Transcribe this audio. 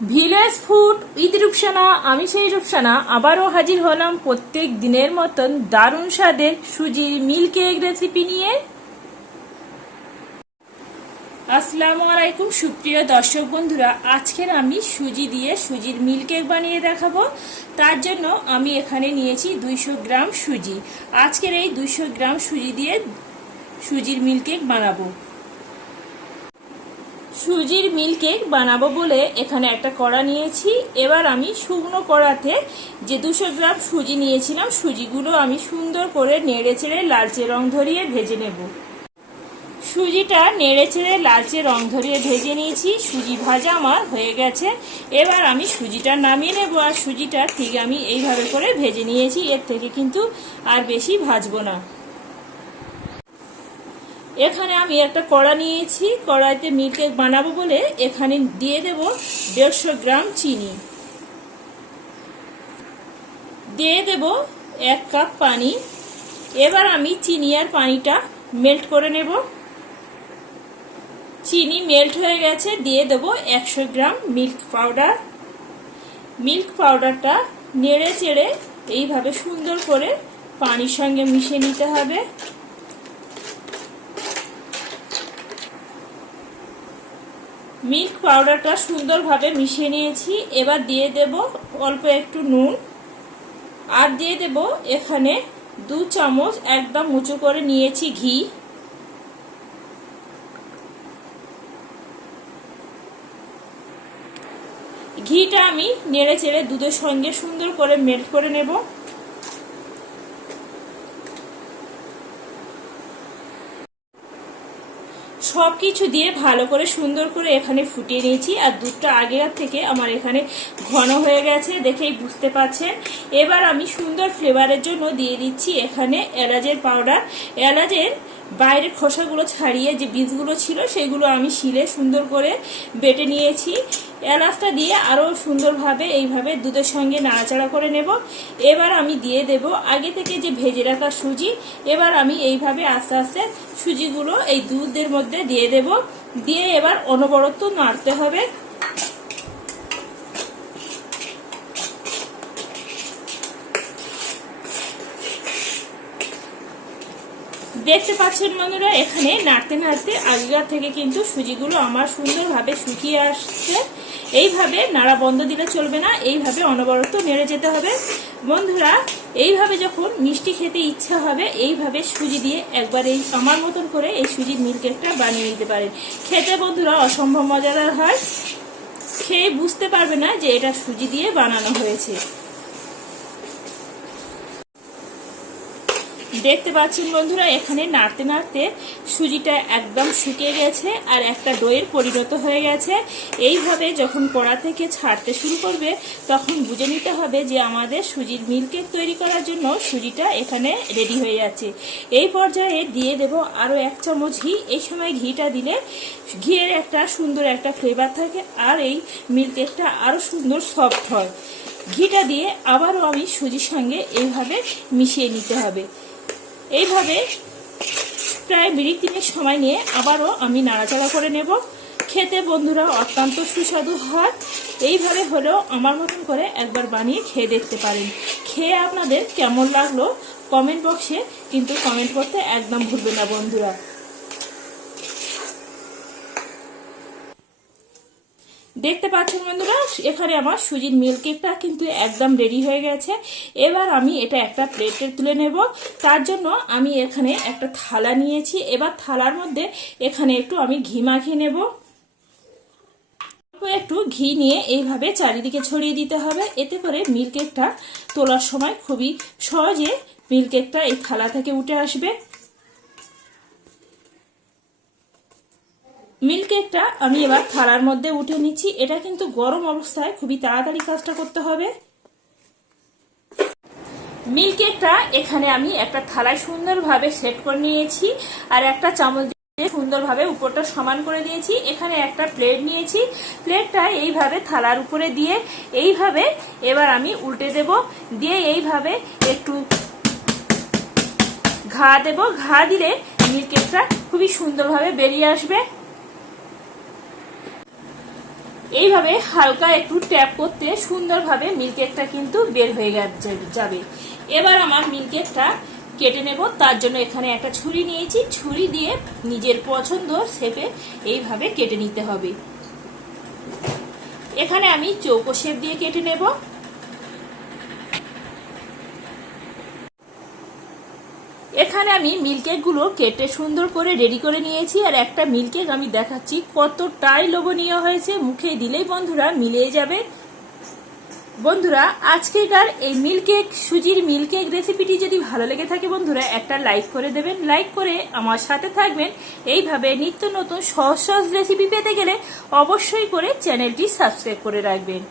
Village food with Rupsana আমি সেই রূপসানা আবারও হাজির হলাম প্রত্যেক দিনের মতন দারুণ স্বাদের সুজির মিল্ক কেক রেসিপি নিয়ে। আসসালামু আলাইকুম, সুপ্রিয় দর্শক বন্ধুরা, আজকের আমি সুজি দিয়ে সুজির মিল্ক কেক বানিয়ে দেখাবো। তার জন্য আমি এখানে নিয়েছি দুইশো গ্রাম সুজি। আজকের এই দুইশো গ্রাম সুজি দিয়ে সুজির মিল্ক কেক বানাবো। সুজির মিল্ক কেক বানাবো বলে এখানে একটা কড়া নিয়েছি। এবার আমি শুকনো কড়াতে যে দুশো গ্রাম সুজি নিয়েছিলাম, সুজিগুলো আমি সুন্দর করে নেড়ে চেড়ে লালচে রং ধরিয়ে ভেজে নেব। সুজিটা নেড়ে চেড়ে লালচে রং ধরিয়ে ভেজে নিয়েছি। সুজি ভাজা আমার হয়ে গেছে। এবার আমি সুজিটা নামিয়ে নেব আর সুজিটা ঠিক আমি এইভাবে করে ভেজে নিয়েছি। এর থেকে কিন্তু আর বেশি ভাজবো না। এখানে আমি একটা কড়া নিয়েছি, কড়াইতে মিল্ক কেক বানাবো বলে এখানে দিয়ে দেব দেড়শো গ্রাম চিনি। দিয়ে দেব এক কাপ পানি। এবার আমি চিনি আর পানিটা মেল্ট করে নেব। চিনি মেল্ট হয়ে গেছে, দিয়ে দেব একশো গ্রাম মিল্ক পাউডার। মিল্ক পাউডারটা নেড়ে চেড়ে এইভাবে সুন্দর করে পানির সঙ্গে মিশিয়ে নিতে হবে। মিল্ক পাউডারটা সুন্দরভাবে মিশিয়ে নিয়েছি। এবার দিয়ে দেব অল্প একটু নুন। আর দিয়ে দেব এখানে দু চামচ একদম উঁচু করে নিয়েছি ঘি। ঘিটা আমি নেড়ে চেড়ে দুধের সঙ্গে সুন্দর করে মেল্ট করে নেব। সব কিছু দিয়ে ভালো করে সুন্দর করে এখানে ফুটিয়ে নিয়েছি। আর দুধটা আগের থেকে আমার এখানে ঘন হয়ে গেছে দেখেই বুঝতে পারছেন। এবার আমি সুন্দর ফ্লেভারের জন্য দিয়ে দিচ্ছি এখানে এলাচের পাউডার। এলাচের বাইরের খোসাগুলো ছাড়িয়ে যে বীজগুলো ছিল সেগুলো আমি শিলে সুন্দর করে বেটে নিয়েছি। এলাচটা দিয়ে আরও সুন্দরভাবে এইভাবে দুধের সঙ্গে নাড়াচাড়া করে নেব। এবার আমি দিয়ে দেব আগে থেকে যে ভেজে রাখা সুজি, এবার আমি এইভাবে আস্তে আস্তে সুজিগুলো এই দুধের মধ্যে দিয়ে দেব। দিয়ে এবার অনবরত নাড়তে হবে। দেখতে পাচ্ছেন বন্ধুরা, এখানে নাড়তে নাড়তে আগেকার থেকে কিন্তু সুজিগুলো আমার সুন্দরভাবে শুকিয়ে আসছে। এইভাবে নাড়া বন্ধ দিলে চলবে না, এইভাবে অনবরত নেড়ে যেতে হবে। বন্ধুরা, এইভাবে যখন মিষ্টি খেতে ইচ্ছা হবে, এইভাবে সুজি দিয়ে একবার এই আমার মতন করে এই সুজির মিল্ক কেকটা বানিয়ে নিতে পারেন। খেতে বন্ধুরা অসম্ভব মজাদার হয়। খেয়ে বুঝতে পারবে না যে এটা সুজি দিয়ে বানানো হয়েছে। দেখতে পাচ্ছেন বন্ধুরা, এখানে নাড়তে নাড়তে সুজিটা একদম শুকিয়ে গেছে আর একটা দইয়ের পরিণত হয়ে গেছে। এইভাবে যখন কড়া থেকে ছাড়তে শুরু করবে, তখন বুঝে নিতে হবে যে আমাদের সুজির মিল্কেক তৈরি করার জন্য সুজিটা এখানে রেডি হয়ে যাচ্ছে। এই পর্যায়ে দিয়ে দেব আরও এক চামচ ঘি। এই সময় ঘিটা দিলে ঘিয়ের একটা সুন্দর একটা ফ্লেভার থাকে আর এই মিল্কেকটা আরও সুন্দর সফট হয়। ঘিটা দিয়ে আবারও আমি সুজির সঙ্গে এইভাবে মিশিয়ে নিতে হবে। এইভাবে প্রায় মিনিট তিনের সময় নিয়ে আবারও আমি নাড়াচাড়া করে নেব। খেতে বন্ধুরা অত্যন্ত সুস্বাদু হয়। এইভাবে হলেও আমার মতন করে একবার বানিয়ে খেয়ে দেখতে পারেন। খেয়ে আপনাদের কেমন লাগল কমেন্ট বক্সে, কিন্তু কমেন্ট করতে একদম ভুলবে না বন্ধুরা। দেখতে পাচ্ছেন বন্ধুরা, এখানে আমার সুজির মিল্ক কেকটা কিন্তু একদম রেডি হয়ে গেছে। এবার আমি এটা একটা প্লেটে তুলে নেব। তার জন্য আমি এখানে একটা থালা নিয়েছি। এবার থালার মধ্যে এখানে একটু আমি ঘি মাখিয়ে নেব। একটু ঘি নিয়ে এইভাবে চারিদিকে ছড়িয়ে দিতে হবে। এতে করে মিল্ক কেকটা তোলার সময় খুবই সহজে মিল্ক কেকটা এই থালা থেকে উঠে আসবে। মিল্ক কেকটা আমি এবার থালার মধ্যে উঠে নিচ্ছি। এটা কিন্তু গরম অবস্থায় খুবই তাড়াতাড়ি কাজটা করতে হবে। মিল্ক কেকটা এখানে আমি একটা থালায় সুন্দরভাবে সেট করে নিয়েছি আর একটা চামচ দিয়ে সুন্দরভাবে উপরটা সমান করে দিয়েছি। এখানে একটা প্লেট নিয়েছি। প্লেটটা এইভাবে থালার উপরে দিয়ে এইভাবে এবার আমি উল্টে দেব। দিয়ে এইভাবে একটু ঘা দেব। ঘা দিলে মিল্ক কেকটা খুবই সুন্দরভাবে বেরিয়ে আসবে। এইভাবে হালকা একটু ট্যাপ করতে সুন্দরভাবে মিল্কেকটা কিন্তু বের হয়ে যাবে। এবার আমার মিল্কেকটা কেটে নেব। তার জন্য এখানে একটা ছুরি নিয়েছি। ছুরি দিয়ে নিজের পছন্দ শেপে এইভাবে কেটে নিতে হবে। এখানে আমি চৌকো শেপ দিয়ে কেটে নেব। এখানে আমি মিল্কেকগুলো কেটে সুন্দর করে রেডি করে নিয়েছি, আর একটা মিল্কেক আমি দেখাচ্ছি কতটাই লোভনীয় হয়েছে, মুখে দিলেই বন্ধুরা মিলিয়ে যাবে। বন্ধুরা, আজকেকার এই মিল্কেক সুজির মিল্কেক রেসিপিটি যদি ভালো লেগে থাকে বন্ধুরা, একটা লাইক করে দেবেন, লাইক করে আমার সাথে থাকবেন। এইভাবে নিত্য নতুন সহজ সহজ রেসিপি পেতে গেলে অবশ্যই করে চ্যানেলটি সাবস্ক্রাইব করে রাখবেন।